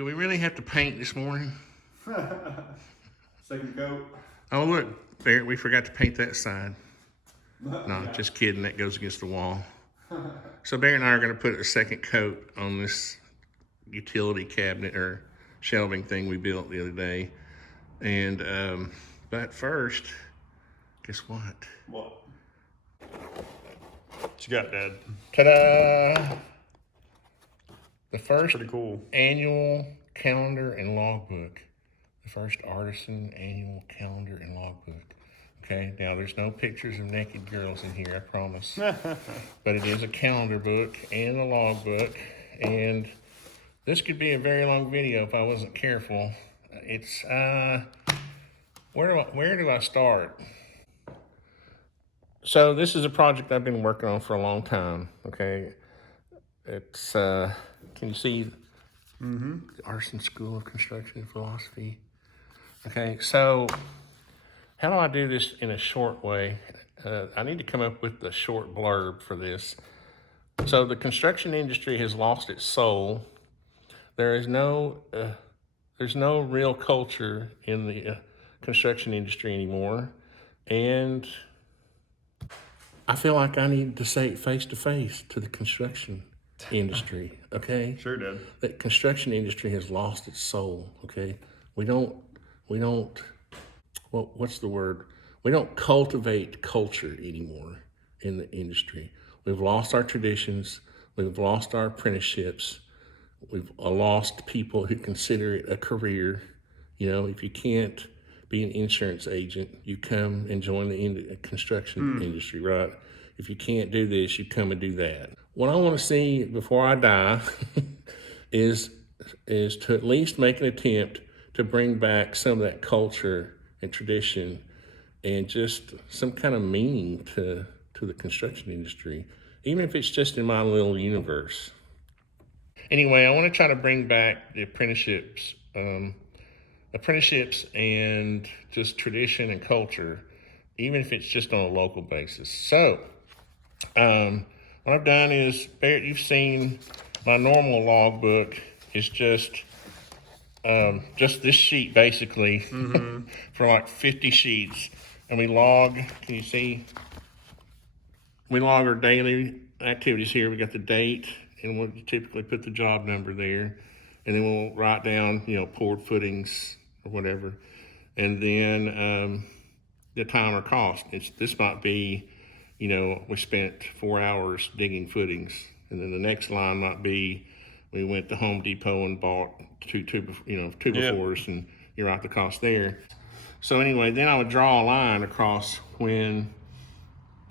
Do we really have to paint this morning? Second coat. Oh, look, Barrett, we forgot to paint that side. No, just kidding. That goes against the wall. So Barrett and I are going to put a second coat on this utility cabinet or shelving thing we built the other day. And, but first, guess what? What? What you got, Dad? Ta-da! The first Pretty cool. annual calendar and logbook. The first Artisan annual calendar and logbook. Okay, now there's no pictures of naked girls in here, I promise. But it is a calendar book and a logbook. And this could be a very long video if I wasn't careful. It's, where do I start? So this is a project I've been working on for a long time, okay? It's, can you see the Artisan School of Construction and Philosophy? Okay, so how do I do this in a short way? I need to come up with the short blurb for this. So the construction industry has lost its soul. There's no real culture in the construction industry anymore. And I feel like I need to say it face to face to the construction industry, okay? Sure did. The construction industry has lost its soul, okay? We don't, well, what's the word? We don't cultivate culture anymore in the industry. We've lost our traditions. We've lost our apprenticeships. We've lost people who consider it a career. You know, if you can't be an insurance agent, you come and join the construction industry, right? If you can't do this, you come and do that. What I want to see before I die is to at least make an attempt to bring back some of that culture and tradition and just some kind of meaning to the construction industry, even if it's just in my little universe. Anyway, I want to try to bring back the apprenticeships and just tradition and culture, even if it's just on a local basis. So, what I've done is, Barrett, you've seen my normal logbook is just this sheet basically for like 50 sheets. And we log, can you see? We log our daily activities here. We got the date, and we'll typically put the job number there. And then we'll write down, poured footings or whatever. And then the time or cost. This might be, we spent 4 hours digging footings. And then the next line might be, we went to Home Depot and bought two befores, and you write the cost there. So anyway, then I would draw a line across when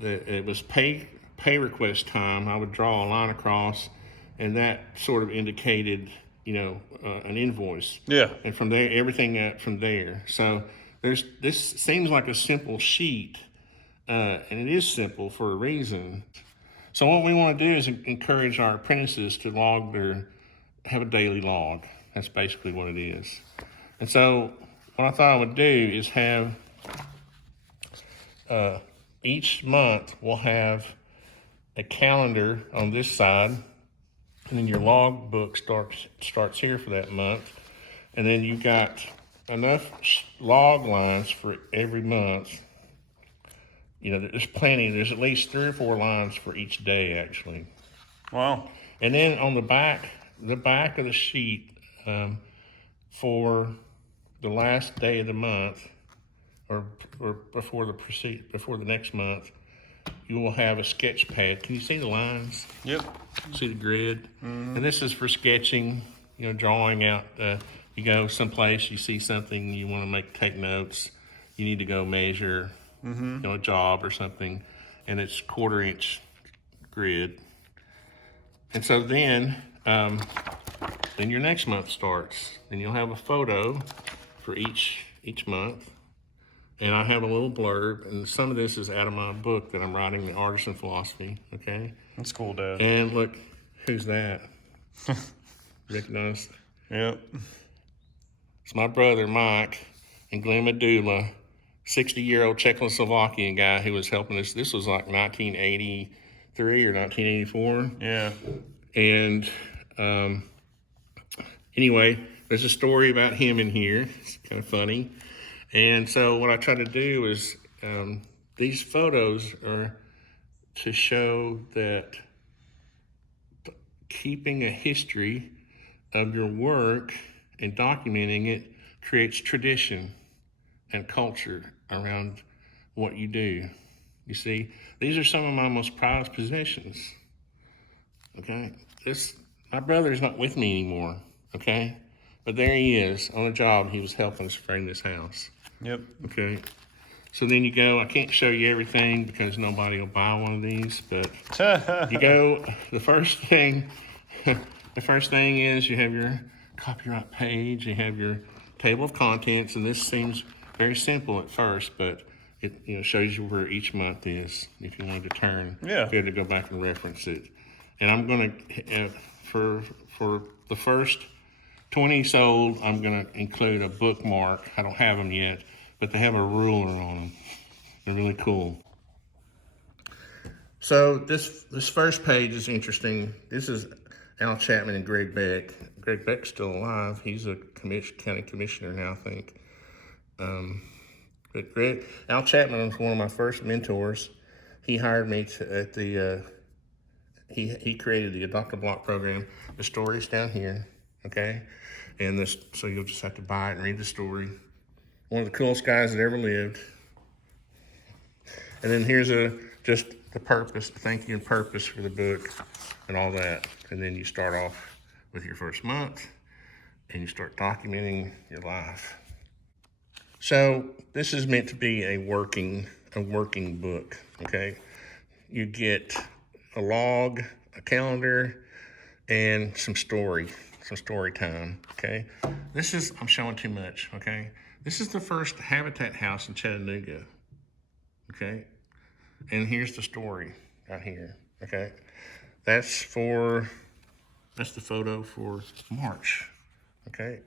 it was pay request time. I would draw a line across, and that sort of indicated, an invoice. Yeah. And from there, everything up from there. So this seems like a simple sheet, and it is simple for a reason. So what we want to do is encourage our apprentices to have a daily log. That's basically what it is. And so what I thought I would do is have, each month we'll have a calendar on this side, and then your log book starts here for that month. And then you've got enough log lines for every month. There's plenty. There's at least 3 or 4 lines for each day, actually. Wow. And then on the back of the sheet, for the last day of the month, or before the next month, you will have a sketch pad. Can you see the lines? Yep. See the grid? And this is for sketching, drawing out. You go someplace, you see something, you want to take notes. You need to go measure, a job or something, and it's 1/4 inch grid. And so then your next month starts, and you'll have a photo for each month. And I have a little blurb, and some of this is out of my book that I'm writing, the Artisan Philosophy, okay? That's cool, Dad. And look, who's that? Recognize? Yep. It's my brother, Mike, and Glenn Medula, 60-year-old Czechoslovakian guy who was helping us. This was like 1983 or 1984. Yeah. And anyway, there's a story about him in here. It's kind of funny. And so what I try to do is these photos are to show that keeping a history of your work and documenting it creates tradition and culture around what you do. You see, these are some of my most prized possessions. Okay, my brother is not with me anymore. Okay, but there he is on a job. He was helping us frame this house. Yep. Okay, so then you go. I can't show you everything because nobody will buy one of these. But you go. The first thing is you have your copyright page. You have your table of contents, and this seems very simple at first, but it shows you where each month is. If you wanted to turn, Yeah. you had to go back and reference it. And I'm gonna for the first 20 sold, I'm gonna include a bookmark. I don't have them yet, but they have a ruler on them. They're really cool. So this first page is interesting. This is Al Chapman and Greg Beck. Greg Beck's still alive. He's a county commissioner now, I think. But Al Chapman was one of my first mentors. He hired me he created the Adopt a Block program. The story's down here, okay? And so you'll just have to buy it and read the story. One of the coolest guys that ever lived. And then here's just the purpose, thank you and purpose for the book and all that. And then you start off with your first month and you start documenting your life. So this is meant to be a working book, okay? You get a log, a calendar, and some story time, okay? I'm showing too much, okay? This is the first Habitat house in Chattanooga, okay? And here's the story right here, okay? That's the photo for March, okay?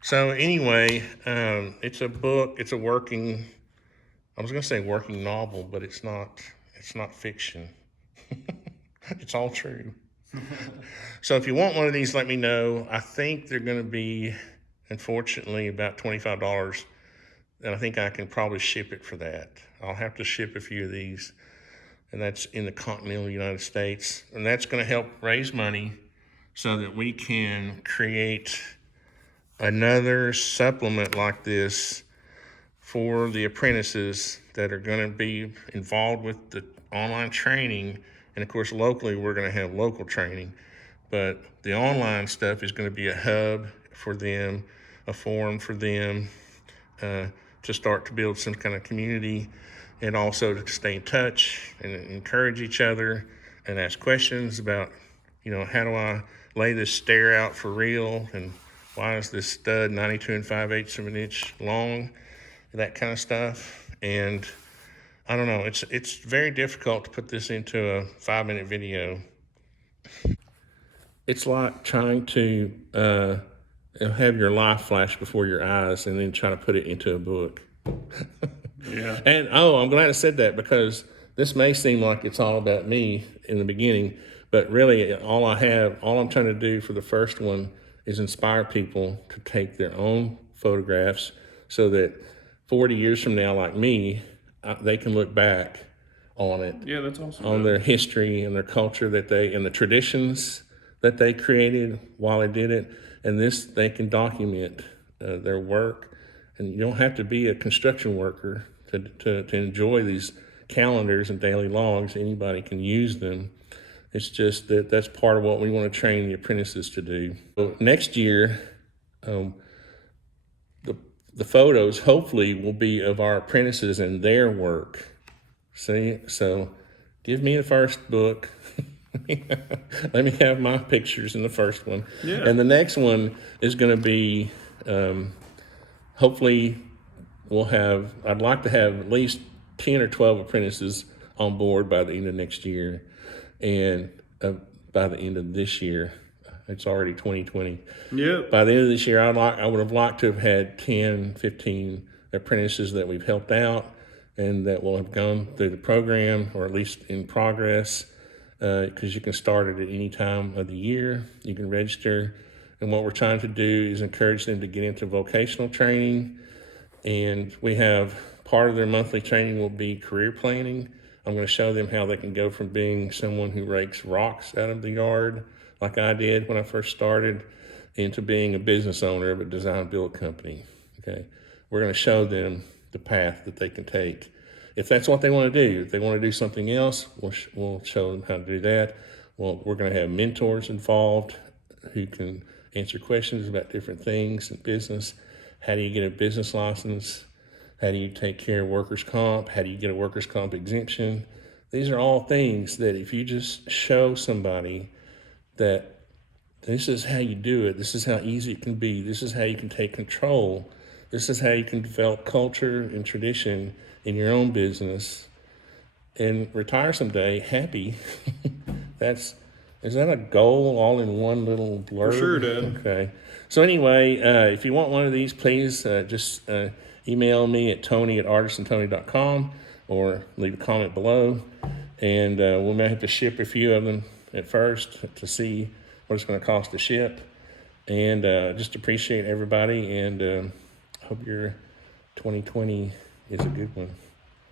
So anyway, it's a book, I was gonna say working novel, but it's not fiction. It's all true. So if you want one of these, let me know. I think they're gonna be, unfortunately, about $25. And I think I can probably ship it for that. I'll have to ship a few of these, and that's in the continental United States. And that's gonna help raise money so that we can create another supplement like this for the apprentices that are going to be involved with the online training. And of course, locally, we're going to have local training, but the online stuff is going to be a hub for them, a forum for them to start to build some kind of community, and also to stay in touch and encourage each other and ask questions about, how do I lay this stair out for real, and why is this stud 92 5/8 of an inch long, that kind of stuff. And I don't know, it's very difficult to put this into a 5-minute video. It's like trying to have your life flash before your eyes and then try to put it into a book. Yeah. And I'm glad I said that, because this may seem like it's all about me in the beginning, but really all I'm trying to do for the first one is inspire people to take their own photographs so that 40 years from now, like me, they can look back on it. Yeah, that's awesome. On their history and their culture and the traditions that they created while they did it. And they can document their work. And you don't have to be a construction worker to enjoy these calendars and daily logs. Anybody can use them. It's just that's part of what we want to train the apprentices to do. So next year, the photos hopefully will be of our apprentices and their work. See, so give me the first book. Let me have my pictures in the first one. Yeah. And the next one is going to be, hopefully I'd like to have at least 10 or 12 apprentices on board by the end of next year. And by the end of this year, it's already 2020. Yeah. By the end of this year, I would have liked to have had 10, 15 apprentices that we've helped out and that will have gone through the program, or at least in progress, because you can start it at any time of the year. You can register, And what we're trying to do is encourage them to get into vocational training. And we have part of their monthly training will be career planning. I'm going to show them how they can go from being someone who rakes rocks out of the yard, like I did when I first started, into being a business owner of a design build company. Okay, we're going to show them the path that they can take. If that's what they want to do, if they want to do something else, we'll show them how to do that. Well, we're going to have mentors involved who can answer questions about different things in business. How do you get a business license? How do you take care of workers' comp? How do you get a workers' comp exemption? These are all things that if you just show somebody that this is how you do it, this is how easy it can be, this is how you can take control, this is how you can develop culture and tradition in your own business and retire someday happy. Is that a goal all in one little blurb? For sure, Dad. Okay. So anyway, if you want one of these, please just email me at tony@artisantony.com or leave a comment below. And we may have to ship a few of them at first to see what it's going to cost to ship. And just appreciate everybody, and hope your 2020 is a good one.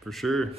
For sure.